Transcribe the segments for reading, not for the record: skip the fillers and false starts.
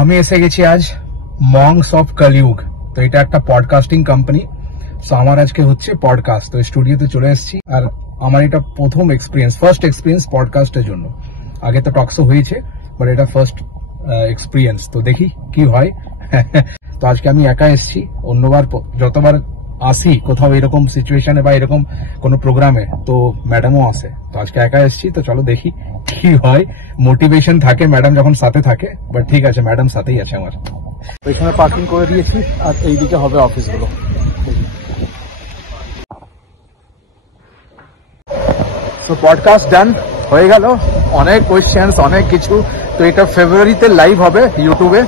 আমি এসে গেছি আজ মংস অফ কলিযুগ। তো এটা একটা পডকাস্টিং কোম্পানি। সো আমার আজকে হচ্ছে পডকাস্ট, তো স্টুডিওতে চলে এসেছি। আর আমার এটা প্রথম এক্সপিরিয়েন্স, ফার্স্ট এক্সপিরিয়েন্স পডকাস্টের জন্য। আগে তো টকশো হয়েছে, বাট এটা ফার্স্ট এক্সপিরিয়েন্স। তো দেখি কি হয়। তো আজকে আমি একা এসেছি। অন্যবার যতবার আসি কোথাও এরকম সিচুয়েশনে বা এরকম কোনো প্রোগ্রামে, তো ম্যাডামও আসে। তো আজকে একা এসেছি, তো চলো দেখি কি হয়। মোটিভেশন থাকে ম্যাডাম যখন সাথে থাকে, বাট ঠিক আছে, ম্যাডাম সাথেই আছে আমার। এখানে পার্কিং করে দিয়েছি, আর এইদিকে হবে অফিসগুলো। তো পডকাস্ট ডান হয়ে গেল, অনেক কোয়েশ্চেন্স, অনেক কিছু। তো এটা ফেব্রুয়ারিতে লাইভ হবে ইউটিউবে,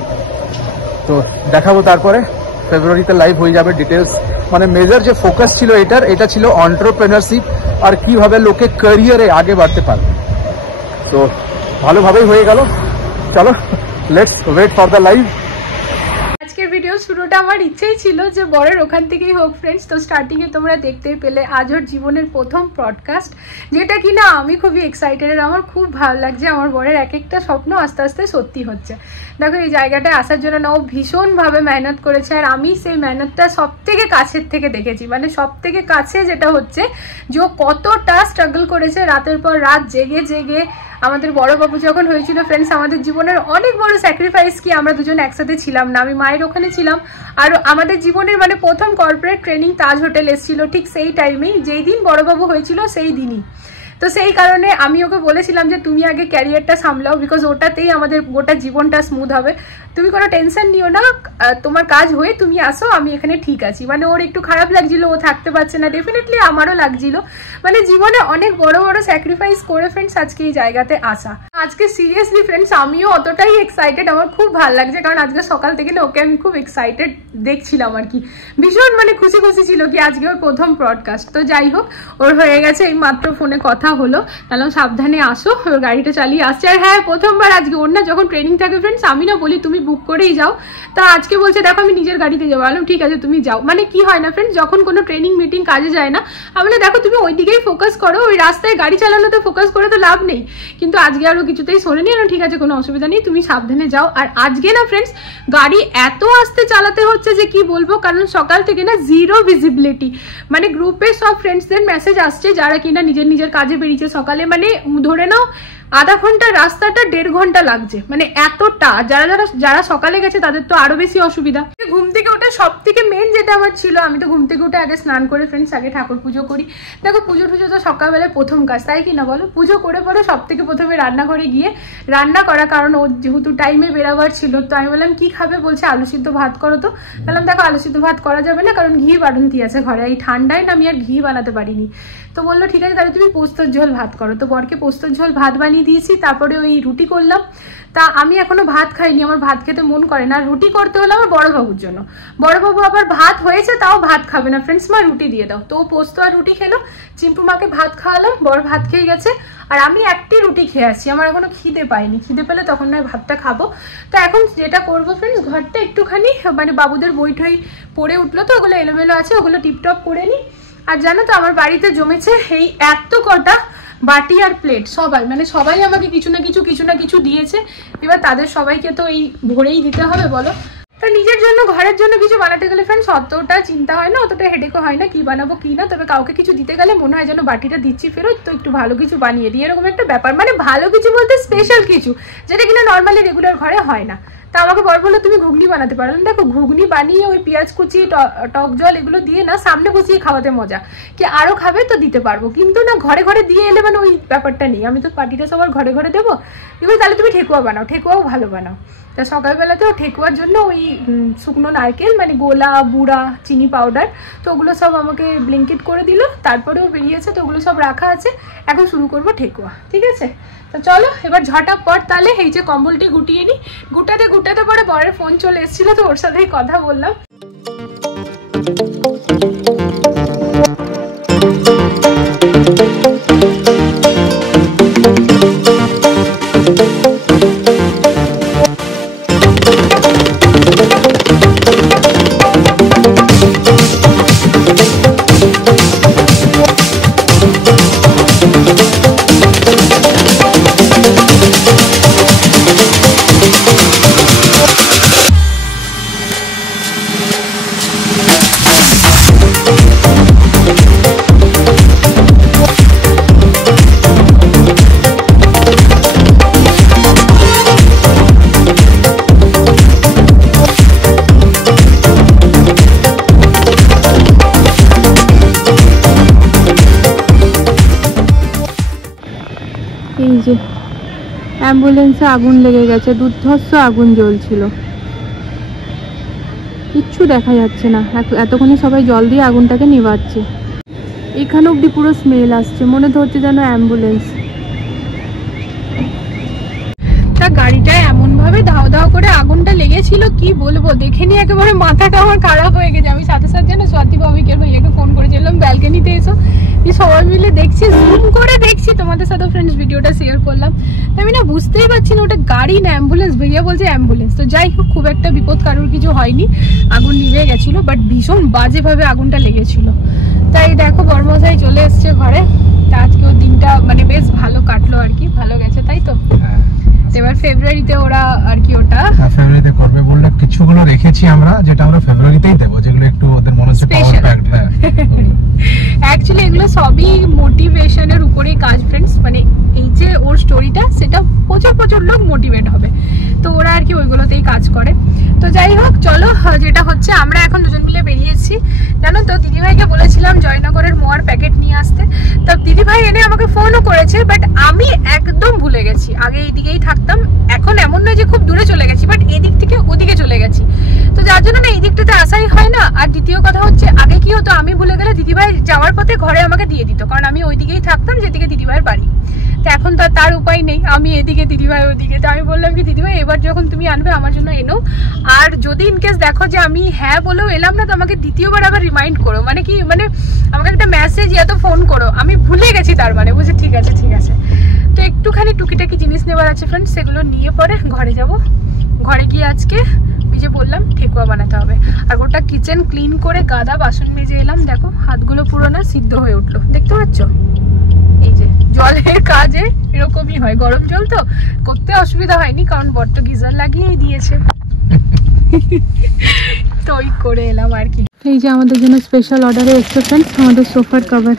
তো দেখাবো। তারপরে ফেব্রুয়ারিতে লাইভ হয়ে যাবে। ডিটেলস মানে মেজর যে ফোকাস ছিল এটা ছিল এন্টারপ্রেনারশিপ আর কিভাবে লোকে ক্যারিয়ারে আগে বাড়তে পারে। তো ভালোভাবেই হয়ে গেল। চলো, let's wait for the live. আজকের ভিডিও শুরুটা আমার ইচ্ছেই ছিল যে বরের ওখান থেকেই হোক ফ্রেন্ডস। তো স্টার্টিংয়ে তোমরা দেখতেই পেলে আজ ওর জীবনের প্রথম পডকাস্ট, যেটা কিনা আমি খুবই এক্সাইটেড। আমার খুব ভালো লাগছে, আমার বরের এক একটা স্বপ্ন আস্তে আস্তে সত্যি হচ্ছে। দেখো এই জায়গাটায় আসার জন্য না ও ভীষণভাবে মেহনত করেছে, আর আমি সেই মেহনতটা সব থেকে কাছের থেকে দেখেছি। মানে সব থেকে কাছে যেটা হচ্ছে যে ও কতটা স্ট্রাগল করেছে, রাতের পর রাত জেগে জেগে। আমাদের বড় বাবু যখন হয়েছিল ফ্রেন্ডস, আমাদের জীবনের অনেক বড় স্যাক্রিফাইস কি আমরা দুজন একসাথে ছিলাম না। আমি মায়ের ওখানে ছিলাম, আর আমাদের জীবনের মানে প্রথম কর্পোরেট ট্রেনিং তাজ হোটেল এসেছিল ঠিক সেই টাইমেই, যেই দিন বড়বাবু হয়েছিল সেই দিনই। তো সেই কারণে আমি ওকে বলেছিলাম যে তুমি আগে ক্যারিয়ারটা সামলাও, বিকজ ওটাতেই আমাদের গোটা জীবনটা স্মুথ হবে। তুমি কোনো টেনশন নিও না, তোমার কাজ হয়ে তুমি আসো, আমি এখানে ঠিক আছি। মানে ওর একটু খারাপ লাগছিল, ও থাকতে পারছে না। ডেফিনেটলি আমারও লাগছিল। মানে জীবনে অনেক বড় বড় স্যাক্রিফাইস করে ফ্রেন্ডস আজকে এই জায়গাতে আসা। আজকে সিরিয়াসলি ফ্রেন্ডস আমিও অতটাই এক্সাইটেড, আমার খুব ভালো লাগছে। কারণ আজকে সকাল থেকে না ওকে আমি খুব এক্সাইটেড দেখছিলাম আর কি। ভীষণ মানে খুশি খুশি ছিল কি আজকে ওর প্রথম ব্রডকাস্ট। তো যাই হোক, ওর হয়ে গেছে, এই মাত্র ফোনে কথা হলো। তাহলে সাবধানে আসো, ওর গাড়িটা চালিয়ে আসছে। আর হ্যাঁ, প্রথমবার আজকে ওর না যখন ট্রেনিং থাকে ফ্রেন্ডস, আমি না বলি তুমি বুক করেই যাও। তা আজকে বলছে দেখো আমি নিজের গাড়িতে যাবো। বললাম ঠিক আছে তুমি যাও। মানে কি হয় না ফ্রেন্ডস, যখন কোনো ট্রেনিং মিটিং কাজে যায় না, আমি বলে দেখো তুমি ওই দিকেই ফোকাস করো, ওই রাস্তায় গাড়ি চালানোতে ফোকাস করে তো লাভ নেই। কিন্তু আজকে আরো কিছুতেই শোনেনি। না ঠিক আছে, কোনো অসুবিধা নেই, তুমি সাবধানে যাও। আর আজকে না ফ্রেন্ডস গাড়ি এত আস্তে চালাতে হচ্ছে যে কি বলবো, কারণ সকাল থেকে না জিরো ভিজিবিলিটি। মানে গ্রুপে সব ফ্রেন্ডসদের মেসেজ আসছে যারা কিনা নিজের নিজের কাজে বেরিয়েছে সকালে। মানে ধরে নাও আধা ঘন্টা রাস্তাটা 1.5 ঘন্টা লাগছে। মানে এতটা, যারা সকালে গেছে তাদের তো আরো বেশি অসুবিধা। ঘুম থেকে ওঠা সব থেকে মেন যেটা আমার ছিল, আমি তো ঘুম থেকে উঠে আগে স্নান করে ফ্রেন্ডস আগে ঠাকুর পুজো করি। দেখো পুজো টুজো তো সকালবেলায় প্রথম কাজ, তাই কি না বলো? পুজো করে পরে সব থেকে প্রথমে রান্নাঘরে গিয়ে রান্না করা, কারণ ও যেহেতু টাইমে বেরাবার ছিল। তো আমি বললাম কি খাবে, বলছে আলু সিদ্ধ ভাত করো। তো বললাম দেখো আলু সিদ্ধ ভাত করা যাবে না, কারণ ঘি বাড়ন্তি আছে ঘরে, এই ঠান্ডায় না আমি আর ঘি বানাতে পারিনি। তো বললো ঠিক আছে তাহলে তুমি পোস্তর ঝোল ভাত করো। তো বরকে পোস্তর ঝোল ভাত বানিয়ে দিয়েছি, তারপরে ওই রুটি করলাম। তা আমি এখনো ভাত খাইনি, আমার ভাত খেতে মন করে না। রুটি করতে হলো আমার বড়বাবুর জন্য। বড়বাবু আবার ভাত হয়েছে তাও ভাত খাবে না, ফ্রেন্ডস মা রুটি দিয়ে দাও। তো পোস্ত আর রুটি খেলো, চিম্পু মাকে ভাত খাওয়ালাম, বড় ভাত খেয়ে গেছে। আর আমি একটি রুটি খেয়ে আসছি, আমার এখনো খিদে পাইনি। খিদে পেলে তখন নয় ভাতটা খাবো। তো এখন যেটা করবো ফ্রেন্ডস, ঘরটা একটুখানি মানে বাবুদের বই ঠই পড়ে উঠলো, তো ওগুলো এলোমেলো আছে, ওগুলো টিপটপ করে নিই। আর জানো তো আমার বাড়িতে জমেছে এই এত কটা বাটি আর প্লেট। সবাই আমাকে কিছু না কিছু দিয়েছে। এবার তাদের সবাইকে তো এই ভরেই দিতে হবে বলো। তা নিজের জন্য ঘরের জন্য কিছু বানাতে গেলে ফ্রেন্ডস অতটা চিন্তা হয় না, অতটা হেডেকও হয় না কি বানাবো কি না। তবে কাউকে কিছু দিতে গেলে মনে হয় যেন বাটিটা দিচ্ছি ফেরত, তো একটু ভালো কিছু বানিয়ে দিই, এরকম একটা ব্যাপার। মানে ভালো কিছু বলতে স্পেশাল কিছু, যেটা কিনা নর্মালি রেগুলার ঘরে হয় না। তা আমাকে বর বললো তুমি ঘুগনি বানাতে পারো। দেখো ঘুগনি বানিয়ে ওই পেঁয়াজ কুচি টক জল এগুলো দিয়ে না সামনে বসিয়ে খাওয়াতে মজা। কি আরো খাবে তো দিতে পারবো, কিন্তু না ঘরে ঘরে দিয়ে এলে মানে ওই ব্যাপারটা নেই। আমি তো পার্টিটা সবার ঘরে ঘরে দেবো। এবার তাহলে তুমি ঠেকুয়া বানাও, ঠেকুয়াও ভালো বানাও। তা সকালবেলাতেও ঠেকুয়ার জন্য ওই শুকনো নারকেল মানে গোলা বুড়া চিনি পাউডার, তো ওগুলো সব আমাকে ব্লিঙ্কিট করে দিল। তারপরেও বেরিয়েছে, তো ওগুলো সব রাখা আছে। এখন শুরু করবো ঠেকুয়া, ঠিক আছে? তো চলো এবার ঝটাপট তাহলে এই যে কম্বলটি গুটিয়ে নিই। গুটাতে পরে বরের ফোন চলে এসেছিল, তো ওর সাথেই কথা বললাম। যে অ্যাম্বুলেন্সে আগুন লেগে গেছে, দুর্ধর্ষ আগুন জ্বলছিল, কিচ্ছু দেখা যাচ্ছে না। এতক্ষণে সবাই জল দিয়ে আগুনটাকে নিভাচ্ছে। এখানে অব্দি পুরো স্মেল আসছে, মনে ধরছে যেন অ্যাম্বুলেন্স। তা গাড়িটা এমন ভাবে দাও দাও করে আগুনটা লেগেছিল, কি বলবো, দেখে নিয়ে একেবারে মাথাটা আমার খারাপ হয়ে গেছে। আমি সাথে সাথে যেন স্বাতি ভাবিকের ভাইয়াকে ফোন করেছিলাম ব্যালকনিতে এসো, সবাই মিলে দেখছি, জুম করে দেখছি, তোমাদের সাথে ফ্রেন্ডস ভিডিওটা শেয়ার করলাম। তো আমি না বুঝতেই পারছি না ওটা গাড়ি না অ্যাম্বুলেন্স, ভাইয়া বলছে অ্যাম্বুলেন্স। তো যাই হোক, খুব একটা বিপদ কারোর কিছু হয়নি, আগুন নিভে গেছিল, বাট ভীষণ বাজেভাবে আগুনটা লেগেছিল। তাই দেখো বড়মশাই চলে এসছে ঘরে। তা আজকে ওর দিনটা মানে বেশ ভালো কাটলো আর কি, ভালো গেছে তাই তো। এবার ফেব্রুয়ারিতে ওরা আর কি ওটা ফেব্রুয়ারিতে করবে বললে কিছুগুলো রেখেছি আমরা, যেটা আমরা ফেব্রুয়ারিতেই দেবো, যেগুলো একটু ওদের মনে হচ্ছে পাওয়ার প্যাকড। হ্যাঁ অ্যাকচুয়ালি এগুলো সবই মোটিভেশনের উপরেই কাজ ফ্রেন্ডস, মানে এই যে ওর স্টোরিটা, সেটা প্রচুর লোক মোটিভেট হবে, তো ওরা আর কি ওইগুলোতেই কাজ করে। তো যাই হোক চলো, যেটা হচ্ছে আমরা এখন দুজন মিলে বেরিয়েছি। জানো তো দিদিভাইকে বলেছিলাম জয়নগরের মোয়ার প্যাকেট নিয়ে আসতে, তো দিদিভাই এনে আমাকে ফোনও করেছে, বাট আমি একদম ভুলে গেছি। আগে এইদিকেই থাকতাম, এখন এমন নয় যে খুব দূরে চলে গেছি, বাট এদিক থেকে ওদিকে চলে গেছি, তো যার জন্য না এই দিকটাতে আসাই হয় না। আর দ্বিতীয় কথা হচ্ছে, আগে কি হতো, আমি ভুলে গেলে দিদিভাই যাওয়ার পথে ঘরে আমাকে দিয়ে দিত, কারণ আমি ওই দিকেই থাকতাম যেদিকে দিদিভাইয়ের বাড়ি। তো এখন তো তার উপায় নেই, আমি এদিকে দিদিভাই ওদিকে। তো আমি বললাম কি দিদিভাই এবার যখন তুমি আনবে আমার জন্য এনো, আর যদি ইনকেস দেখো যে আমি হ্যাঁ বলেও এলাম না, তো আমাকে দ্বিতীয়বার আবার রিমাইন্ড করো, মানে কি মানে আমাকে একটা মেসেজ ইয়া তো ফোন করো, আমি ভুলে গেছি তার মানে, বুঝে ঠিক আছে ঠিক আছে। তো একটুখানি টুকিটাকি জিনিস নেবার আছে ফ্রেন্ডস, সেগুলো নিয়ে পরে ঘরে যাব। ঘরে গিয়ে আজকে ওই যে বললাম ঠেকুয়া বানাতে হবে। আর গোটা কিচেন ক্লিন করে গাদা বাসন মেজে এলাম, দেখো হাতগুলো পুরো না সিদ্ধ হয়ে উঠলো, দেখতে পাচ্ছ। এই যে জলের কাজে এরকমই হয়, গরম জল তো করতে অসুবিধা হয়নি, কারণ বড্ড গিজার লাগিয়েই দিয়েছে। তো ওই করে এলাম আর কি। এই যে আমাদের জন্য স্পেশাল অর্ডারে এসছে ফ্রেন্ডস আমাদের সোফার কভার,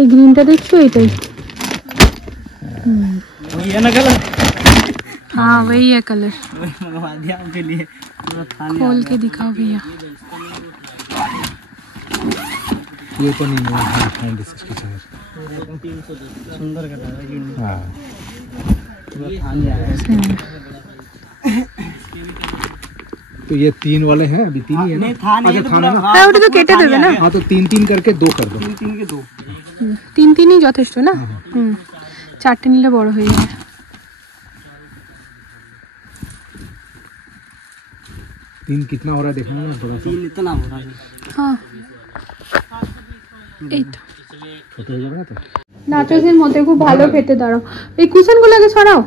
এই গ্রিনটা দেখছো, এটাই। हाँ वही है कलर, के लिए खोल के दिखाओ भैया। ये तो नहीं सुंदर तो ये 3 वाले हैं, अभी 3 ही है ना? अच्छा थाने ना, हाँ ওটা তো কেটে দেবে না। हाँ तो 3 करके 2 कर दो। 3 के 2, 3 ही যথেষ্ট না। 4টে নিলে বড় হয়ে যাবে। तीन कितना हो रहा है देखना ना थोड़ा सा। 3 इतना हो रहा है। हाँ এই তো ছোট হয়ে যাবে না তো। নাচোসের মধ্যে খুব ভালো খেতে, দাঁড়াও এই কুশনগুলোকে সরাও।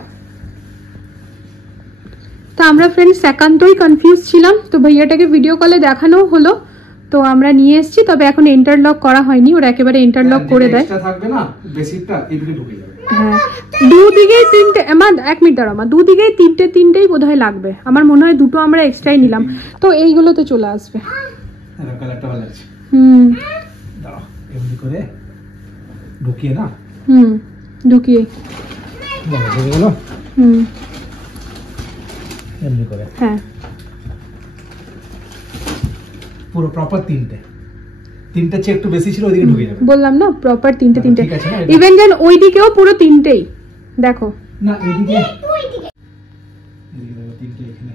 তো আমরা ফ্রেন্ডস একান্তই কনফিউজ ছিলাম, তো ভাইয়াটাকে ভিডিও কলে দেখানো হলো, তো আমরা নিয়ে এসেছি, তবে এখন ইন্টারলক করা হয়নি, ওরা একেবারে ইন্টারলক করে দেয়। এক্সট্রা থাকবে না বেসিকটা এদিকে ঢুকে যাবে। হ্যাঁ দুদিকে 3টে, আমার 1 মিনিট দাঁড়াও, আমার দুদিকে 3টেই বোধহয় লাগবে, আমার মনে হয় 2টো আমরা এক্সট্রাই নিলাম, তো এইগুলো তো চলে আসবে। আরে কালারটা ভালো আছে। দাঁড়াও এমনি করে ঢুকিয়ে না। ঢুকিয়ে বলো ঢুকে গেল। এমনি করে, হ্যাঁ পুরো প্রপার 3টে চেক একটু বেশি ছিল, ওইদিকে ঢুকে যাবে। বললাম না প্রপার 3টে। ঠিক আছে না? ইভেন যেন ওইদিকেও পুরো 3টেই দেখো না, এদিকে এদিকে 3টে এখানে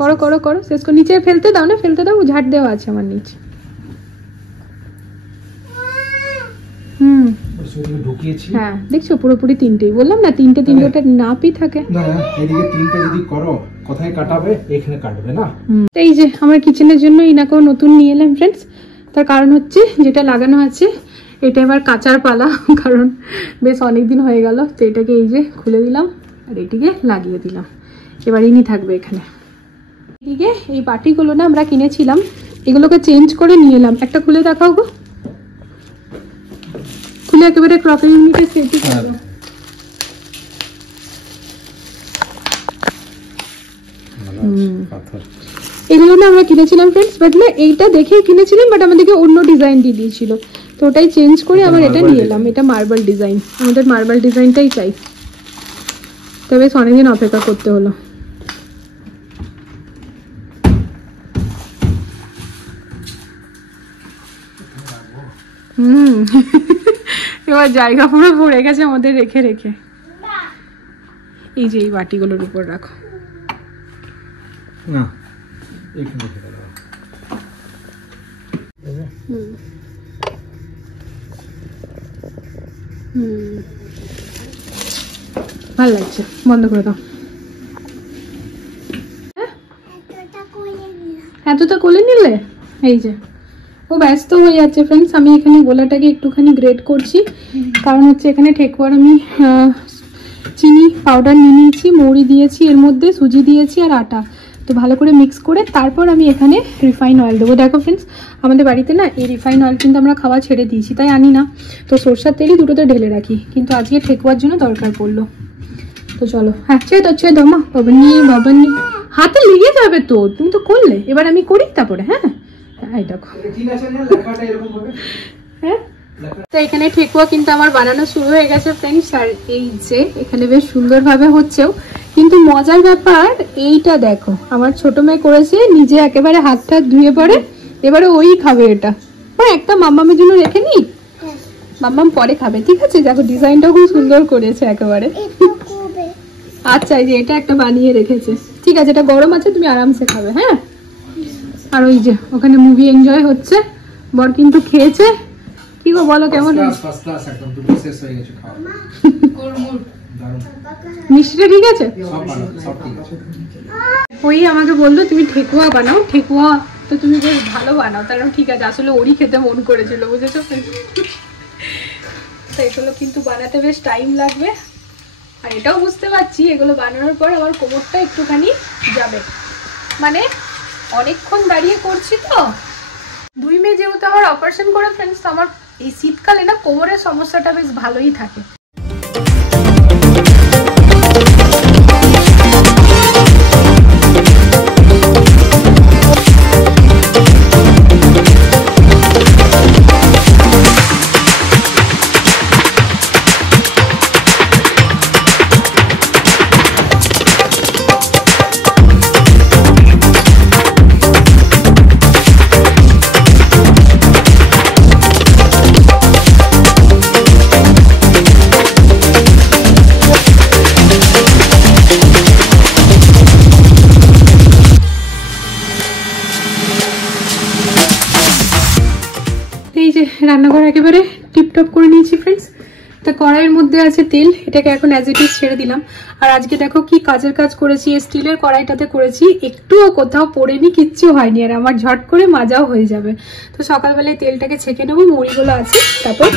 করো করো করো, শেষ করে নিচে ফেলতে দাও না, ফেলতে দাও, ঝাড় দেওয়া আছে আমার নিচে। ঢুকিয়েছি, হ্যাঁ দেখছো পুরোপুরি 3টেই, বললাম না 3টে ওটা নাপই থাকে না। এদিকে 3টে যদি করো কোথায় কাটাবে, এখানে কাটবে না। এই যে আমার কিচেনের জন্য ইনাকেও নতুন নিয়ে এলাম ফ্রেন্ডস, তার কারণ হচ্ছে যেটা লাগানো আছে এটা এবার কাঁচার পালা, কারণ বেশ অনেকদিন হয়ে গেল, তো এটাকে এই যে খুলে দিলাম আর এটিকে লাগিয়ে দিলাম, এবার ইনি থাকবে এখানে। এদিকে এই বাটিগুলো না আমরা কিনেছিলাম, এগুলোকে চেঞ্জ করে নিয়ে এলাম। একটা খুলে দেখাও গো, খুলে একেবারে ক্রকারি ইউনিটে সেটই করবো। এগুলো না আমরা কিনেছিলাম ফ্রেন্ডস, বাট না এইটা দেখেই কিনেছিলাম, বাট আমাদেরকে অন্য ডিজাইন দিয়ে দিয়েছিল, তো ওটাই চেঞ্জ করে আবার এটা নিয়ে এলাম। এটা মার্বেল ডিজাইন, আমাদের মার্বেল ডিজাইনটাই চাই, তবে অনেকদিন অপেক্ষা করতে হলো। এবার জায়গা পুরো ভরে গেছে আমাদের রেখে রেখে। এই যে এই বাটিগুলোর উপর রাখো না ভালো লাগছে, বন্ধ করে দাও। এতটা কোলে নিলে? এই যে ও ব্যস্ত হয়ে যাচ্ছে ফ্রেন্ডস। আমি এখানে গোলাটাকে একটুখানি গ্রেট করছি, কারণ হচ্ছে এখানে ঠেকুয়ার আমি চিনি পাউডার নিয়ে নিয়েছি, মৌরি দিয়েছি, এর মধ্যে সুজি দিয়েছি আর আটা, তো ভালো করে মিক্স করে তারপর আমি এখানে রিফাইন অয়েল দেবো। দেখো ফ্রেন্ডস, আমাদের বাড়িতে না এই রিফাইন অয়েল কিন্তু আমরা খাওয়া ছেড়ে দিয়েছি, তাই আনি না, তো সরষের তেলই দুটোতে ঢেলে রাখি, কিন্তু আজকে ঠেকুয়ার জন্য দরকার পড়লো। তো চলো, হ্যাঁ ছেড়ে দাও মা, বাবানি হাতে লেগে যাবে তো, তুমি তো করলে, এবার আমি করি তারপরে। হ্যাঁ এই দেখো, হ্যাঁ তো এখানে ঠেকুয়া কিন্তু আমার বানানো শুরু হয়ে গেছে ফ্রেন্ডস। আর এই যে এখানে বেশ সুন্দরভাবে হচ্ছেও, কিন্তু মজার ব্যাপার এইটা দেখো, আমার ছোট মেয়ে করেছে, নিজে একেবারে হাতটা ধুয়ে পড়ে, এবারে ওই খাবে এটা। হ্যাঁ একটা মাম্মামের জন্য রেখে নি, মাম্মাম পরে খাবে, ঠিক আছে? দেখো ডিজাইনটাও খুব সুন্দর করেছে একেবারে। আচ্ছা এই যে এটা একটা বানিয়ে রেখেছে, ঠিক আছে, এটা গরম আছে, তুমি আরামসে খাবে। হ্যাঁ আর ওই যে ওখানে মুভি এনজয় হচ্ছে, বর কিন্তু খেয়েছে। কি গো বলো কেমন? মিষ্টিটা ঠিক আছে? ওই আমাকে বললো তুমি ঠেকুয়া বানাও, ঠেকুয়া তো তুমি বেশ ভালো বানাও, তার ঠিক আছে, আসলে ওরই খেতে মন করেছিল, বুঝেছো? তো এগুলো কিন্তু বানাতে বেশ টাইম লাগবে, আর এটাও বুঝতে পারছি এগুলো বানানোর পর আমার কোমরটা একটুখানি যাবে, মানে অনেকক্ষণ দাঁড়িয়ে করছি তো। 2 মেয়ে যেহেতু আমার অপারেশন করে ফ্রেন্ডস, তো আমার এই শীতকালে না কোমরের সমস্যাটা বেশ ভালোই থাকে। রান্নাঘর একেবারে টিপটপ করে নিয়েছি ফ্রেন্ডস। তা কড়াইয়ের মধ্যে আছে তেল, এটাকে এখন অ্যাজ ইট ইজ ছেড়ে দিলাম। আর আজকে দেখো কি কাজের কাজ করেছি, স্টিলের কড়াইটাতে করেছি, একটুও কোথাও পড়েনি, কিচ্ছু হয়নি, আর আমার ঝট করে মাজাও হয়ে যাবে। তো সকালবেলায় তেলটাকে ছেঁকে নেবো, মুড়িগুলো আছে তারপর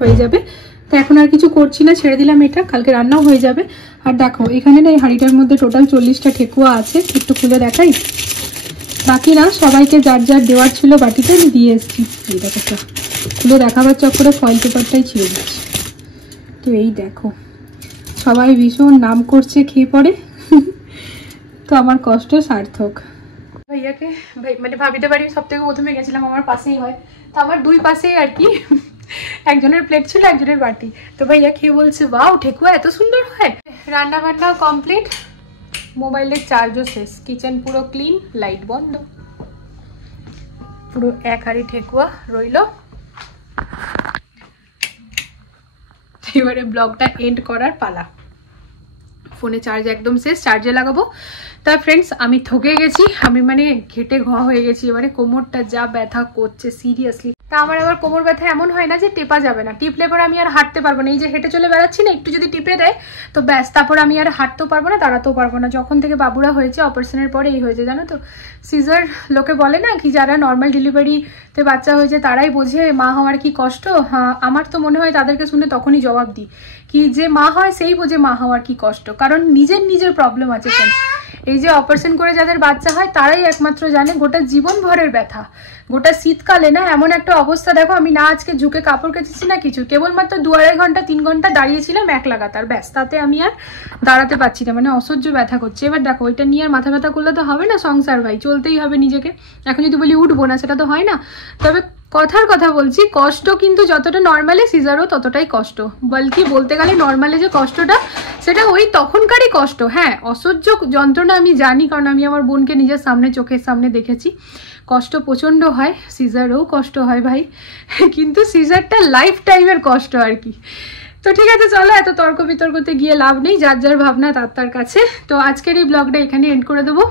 হয়ে যাবে। তো এখন আর কিছু করছি না, ছেড়ে দিলাম এটা, কালকে রান্নাও হয়ে যাবে। আর দেখো এখানে না এই হাঁড়িটার মধ্যে টোটাল 40টা ঠেকুয়া আছে, একটু খুলে দেখাই। বাকি না সবাইকে যার যার দেওয়ার ছিল বাটিতে আমি দিয়ে এসেছি। এই দেখো খুলে দেখাবার চক্করে ফয়েল পেপারটাই ছিঁড়ে দিচ্ছি। তো এই দেখো সবাই ভীষণ নাম করছে খেয়ে পরে, তো আমার কষ্ট সার্থক। ভাইয়াকে মানে ভাবিতে বাড়ি সব থেকে প্রথমে গেছিলাম, আমার পাশেই হয়, তো আমার 2 পাশেই আর কি, একজনের প্লেট ছিল একজনের বাটি। তো ভাইয়া খেয়ে বলছে ওয়াও ঠেকুয়া এত সুন্দর হয়। রান্না বান্নাও কমপ্লিট, মোবাইলের চার্জও শেষ, কিচেন পুরো ক্লিন, লাইট বন্ধ, পুরো 1 হাঁড়ি ঠেকুয়া রইল। এবারে ব্লগটা এন্ড করার পালা। ফোনে চার্জ একদম শেষ, চার্জে লাগাবো। তা ফ্রেন্ডস আমি থকে গেছি, আমি মানে ঘেটে ঘ হয়ে গেছি, এবারে কোমরটা যা ব্যথা করছে সিরিয়াসলি। তা আমার আবার কোমর ব্যথা এমন হয় না যে টেপা যাবে না, টিপলে পরে আমি আর হাঁটতে পারবো না। এই যে হেঁটে চলে বেড়াচ্ছি না, একটু যদি টিপে দেয় তো ব্যাস, তারপর আমি আর হাঁটতেও পারবো না, দাঁড়াতেও পারবো না। যখন থেকে বাবুরা হয়েছে অপারেশনের পরে এই হয়েছে, জানো তো। সিজার লোকে বলে না কি, যারা নর্মাল ডেলিভারিতে বাচ্চা হয়েছে তারাই বোঝে মা হওয়ার কি কষ্ট। হ্যাঁ আমার তো মনে হয় তাদেরকে শুনে তখনই জবাব দিই কি যে মা হয় সেই বোঝে মা হওয়ার কি কষ্ট, কারণ নিজের প্রবলেম আছে ফ্রেন্ডস। এই যে অপারেশন করে যাদের বাচ্চা হয় তারাই একমাত্র জানে গোটা জীবন ভরের ব্যথা। গোটা শীতকালে না এমন একটা অবস্থা, দেখো আমি না আজকে ঝুঁকে কাপড় কেচেছি না কিছু, কেবলমাত্র 2-2.5 ঘন্টা 3 ঘন্টা দাঁড়িয়েছিলাম এক লাগাতার, ব্যাস তাতে আমি আর দাঁড়াতে পারছি না, মানে অসহ্য ব্যথা করছে। এবার দেখো ওইটা নিয়ে আর মাথা ব্যথা করলে তো হবে না, সংসার ভাই চলতেই হবে নিজেকে। এখন যদি বলি উঠবো না, সেটা তো হয় না। তবে কথার কথা বলছি, কষ্ট কিন্তু যতটা নর্মালে সিজারও ততটাই কষ্ট, বলকি বলতে গেলে নর্মালে যে কষ্টটা সেটা ওই তখনকারই কষ্ট। হ্যাঁ অসহ্য যন্ত্রণা আমি জানি, কারণ আমি আমার বোনকে নিজের সামনে চোখের সামনে দেখেছি, কষ্ট প্রচণ্ড হয়, সিজারও কষ্ট হয় ভাই, কিন্তু সিজারটা লাইফ টাইমের কষ্ট আর কি। তো ঠিক আছে, চলো এত তর্ক বিতর্কতে গিয়ে লাভ নেই, যার যার ভাবনা তার তার কাছে। তো আজকের এই ব্লগটা এখানে এন্ড করে দেবো।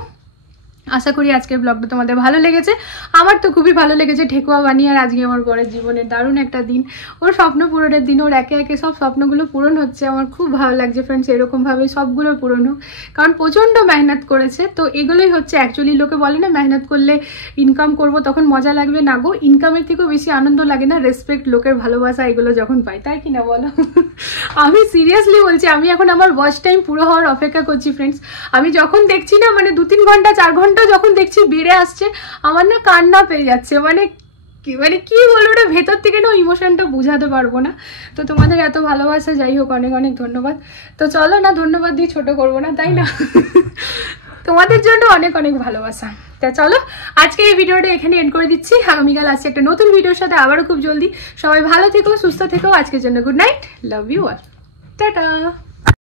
আশা করি আজকের ব্লগটা তোমাদের ভালো লেগেছে। আমার তো খুবই ভালো লেগেছে ঠেকুয়া বানিয়ে, আর আজকে আমার বরের জীবনের দারুণ একটা দিন, ওর স্বপ্ন পূরণের দিন, ওর একে একে সব স্বপ্নগুলো পূরণ হচ্ছে। আমার খুব ভালো লাগছে ফ্রেন্ডস, এরকমভাবে সবগুলো পূরণ হোক, কারণ প্রচণ্ড মেহনত করেছে। তো এগুলোই হচ্ছে অ্যাকচুয়ালি, লোকে বলে না মেহনত করলে ইনকাম করব তখন মজা লাগবে, না গো, ইনকামের থেকেও বেশি আনন্দ লাগে না রেসপেক্ট, লোকের ভালোবাসা, এগুলো যখন পাই, তাই কি না বলো? আমি সিরিয়াসলি বলছি, আমি এখন আমার ওয়াচ টাইম পুরো হওয়ার অপেক্ষা করছি ফ্রেন্ডস। আমি যখন দেখছি না, মানে 2-3 ঘন্টা 4 ঘন্টা যখন দেখছি বেড়ে আসছে, আমার না কান্না পেয়ে যাচ্ছে। মানে কি বলবো, ওটা ভেতর থেকে না ইমোশনটা বুঝাতে পারবো না। তো তোমাদের এত ভালোবাসা, যাই হোক অনেক অনেক ধন্যবাদ। তো চলো না, ধন্যবাদ দিয়ে ছোট করবো না, তাই না? তোমাদের জন্য অনেক অনেক ভালোবাসা। তা চলো আজকে এই ভিডিওটা এখানে এন্ড করে দিচ্ছি। আগামীকাল আসছে একটা নতুন ভিডিওর সাথে, আবারও খুব জলদি। সবাই ভালো থেকো, সুস্থ থেকো। আজকের জন্য good night, love you all, tata.